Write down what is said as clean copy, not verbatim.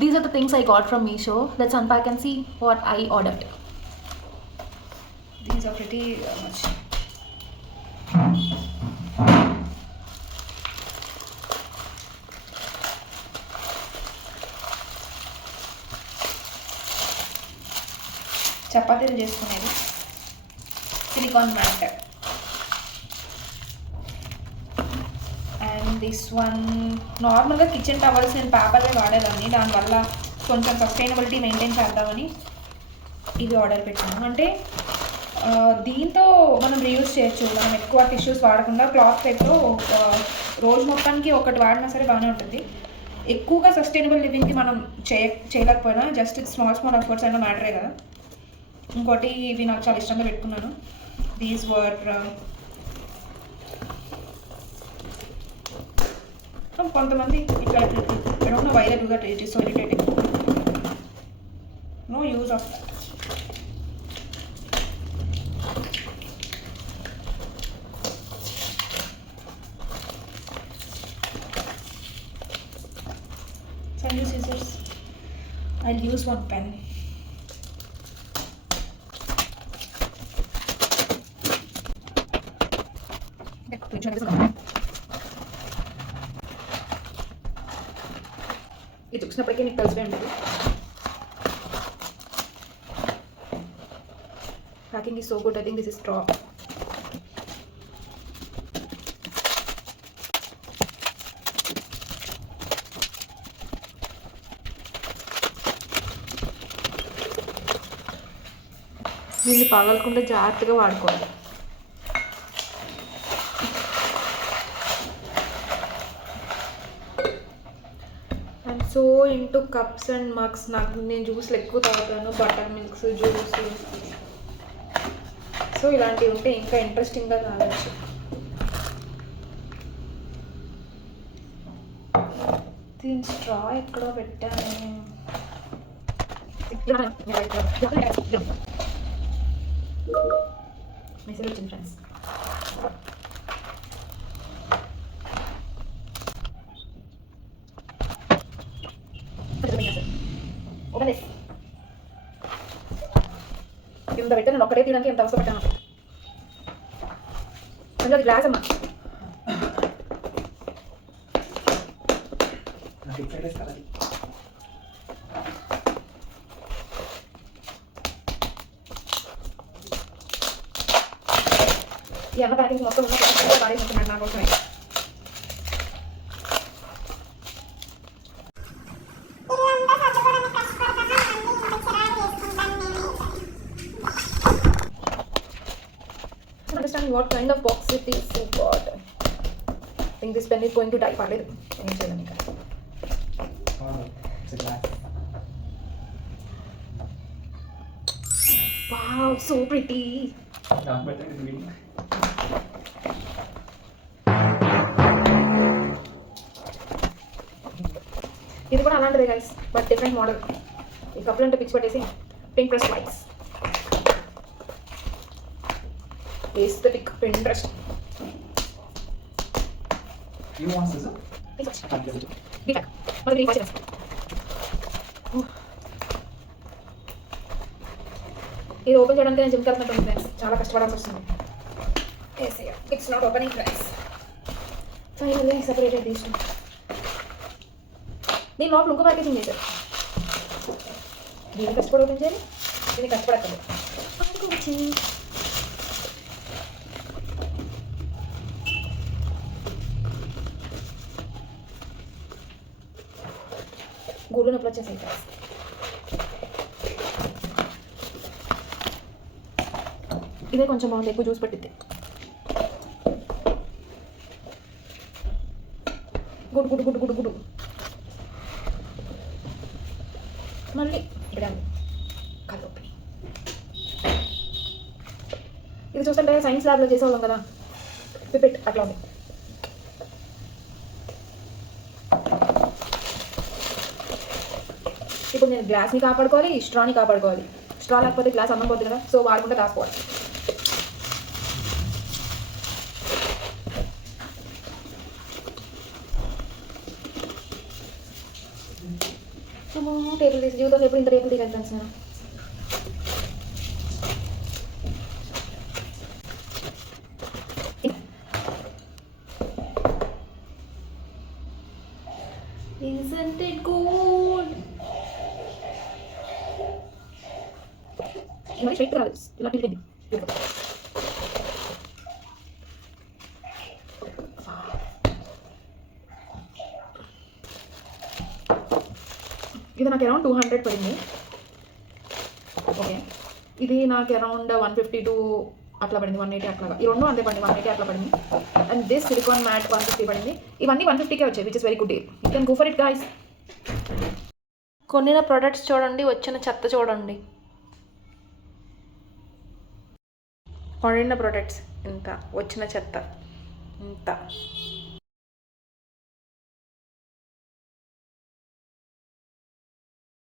These are the things I got from Meesho. Let's unpack and see what I ordered. These are pretty much. చపాతీలు చేసుకునేది silicon mat. And this one నార్మల్గా kitchen towels నేను పేపర్లే వాడేదాన్ని, దానివల్ల కొంచెం sustainability maintain చేద్దామని ఇవి ఆర్డర్ పెట్టాను. అంటే దీంతో మనం రీయూజ్ చేయొచ్చు, మనం ఎక్కువ టిష్యూస్ వాడకుండా క్లాత్ పేపర్ రోజు మొత్తానికి ఒకటి వాడినా సరే బాగానే ఉంటుంది. ఎక్కువగా సస్టైనబుల్ లివింగ్కి మనం చేయలేకపోయినా జస్ట్ స్మాల్ ఎఫర్ట్స్ అయినా మ్యాటరే కదా. ఇంకోటి ఇవి నాకు చాలా ఇష్టంగా పెట్టుకున్నాను. దీస్ వర్ కొంతమంది ఇట్లా I don't know why they do that, it is so irritating. No use of that. So I'll use scissors. I'll use one pen. ఇది చూసినప్పటికీ నీకు కలిసిపోయి ఉంటుంది. Packing is so good. I think this is straw. దీన్ని పగలకుండా జాగ్రత్తగా వాడుకోవాలి. I'm so into cups and mugs. నేను జ్యూస్లు ఎక్కువ తాగుతాను, బటర్ మిల్క్స్, జ్యూస్. సో ఇలాంటివి ఉంటే ఇంకా ఇంట్రెస్టింగ్గా తాగచ్చు. దీని స్ట్రా ఎక్కడో పెట్టాను. మెసేజ్ వచ్చింది ఫ్రెండ్స్. ఇంత పెట్టాను, నేను ఒక్కడే తీయడానికి ఎంత అవసరం పెట్టాను. కొంచెం అది గ్లాస్ అమ్మా. ఈ అన్న ప్యాకింగ్ మొత్తం ఉన్న పాడేసుకుంటున్నాడు నా కోసమే. Understand what kind of box it is. Oh God, I think this pen is going to die. Parle, ఏం చేయాలి ఇంకా? Wow, so pretty. ఇది కూడా అలాంటిదే గైస్, బట్ డిఫరెంట్ మోడల్. ఈ కప్పులు అంటే పిచ్చి పట్టేసి Pinterest likes. Aesthetic Pinterest. You want scissor? ఇది ఓపెన్ చేయడానికి నేను జిమ్కి వెళ్తున్నట్టు ఫ్రెండ్స్, చాలా కష్టపడాల్సి వస్తుంది. It's not opening friends. Finally separated these. దీని లోపల ఇంకో ప్యాకేజింగ్ చేశారు. దీన్ని కష్టపడి ఓపెన్ చేయాలి, దీన్ని కష్టపడక్కర్లేదు. గూడు నొప్పులు వచ్చేసాయి ఫ్రెండ్స్. ఇదే కొంచెం బాగుంది, ఎక్కువ జ్యూస్ పట్టిద్ది. Good good good good good. మళ్ళీ ఇక్కడ కల్లోపి. ఇది చూస్తుంటే సైన్స్ ల్యాబ్లో చేసేవాళ్ళం కదా, పిపెట్ అట్లా ఉంది. ఇప్పుడు నేను గ్లాస్ని కాపాడుకోవాలి, స్ట్రాని కాపాడుకోవాలి. స్ట్రా లేకపోతే గ్లాస్ అన్నం పోతుంది కదా, సో వాడుకుంటే దాచుకోవాలి. టేబుల్ తీసి జీవితంలో ఎప్పుడు ఇంత టేబుల్ తీయలేదు ఫ్రెండ్స్ నేను. Isn't it good? ఇలా స్ట్రైట్ రావాలి, ఇలా తిరిగింది. ఇది నాకు అరౌండ్ 200 పడింది. ఓకే, ఇది నాకు అరౌండ్ 152 అట్లా పడింది, 180 అట్లాగా. ఈ రెండు అంతే పడింది, 180 అట్లా పడింది. అండ్ దిస్ సిలికాన్ మ్యాట్ 150 పడింది. ఇవన్నీ 150కే వచ్చాయి, which is very good deal. You can go for it guys. కొన్నిన ప్రొడక్ట్స్ చూడండి, వచ్చిన చెత్త చూడండి. కొనిన ప్రొడక్ట్స్ ఇంత, వచ్చిన చెత్త ఇంత.